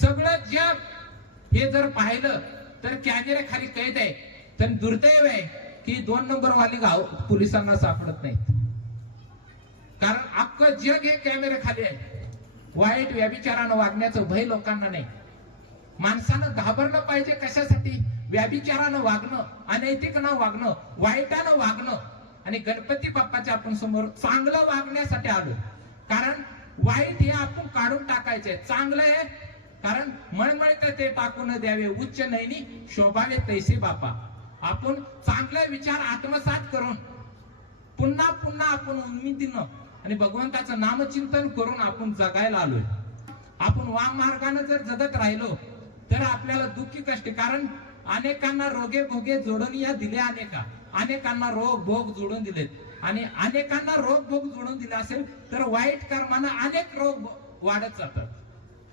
सगळं जग हे जर पाहिलं तर कॅमेरे खाली कैद आहे. तर दुर्दैव आहे की दोन नंबर वाली गाव पोलिसांना सापडत नाही कारण अख्खं जग हे कॅमेरे खाली आहे. वाईट व्याभिचारानं वागण्याचं भय लोकांना नाही. माणसानं घाबरलं पाहिजे कशासाठी? व्याभिचारानं वागणं अनैतिकनं वागणं वाईटानं वागणं. आणि गणपती बाप्पाच्या आपण समोर चांगलं वागण्यासाठी आलो. कारण वाईट हे आपण काढून टाकायचे चांगलं आहे कारण मळमळत ते टाकून द्यावे उच्च नैनी शोभावे तैसे बापा. आपण चांगले विचार आत्मसात करून पुन्हा पुन्हा आपण उन्मितीनं आणि भगवंताचं नामचिंतन करून आपण जगायला आलोय. आपण वाम मार्गाने जर जगत राहिलो तर आपल्याला दुःखी कष्ट कारण अनेकांना रोगे भोगे जोडून या दिल्या अनेका. अनेकांना रोग भोग जोडून दिलेत. आणि अनेकांना रोग भोग जोडून दिले असेल तर वाईट कर्मानं अनेक रोग वाढत जातात.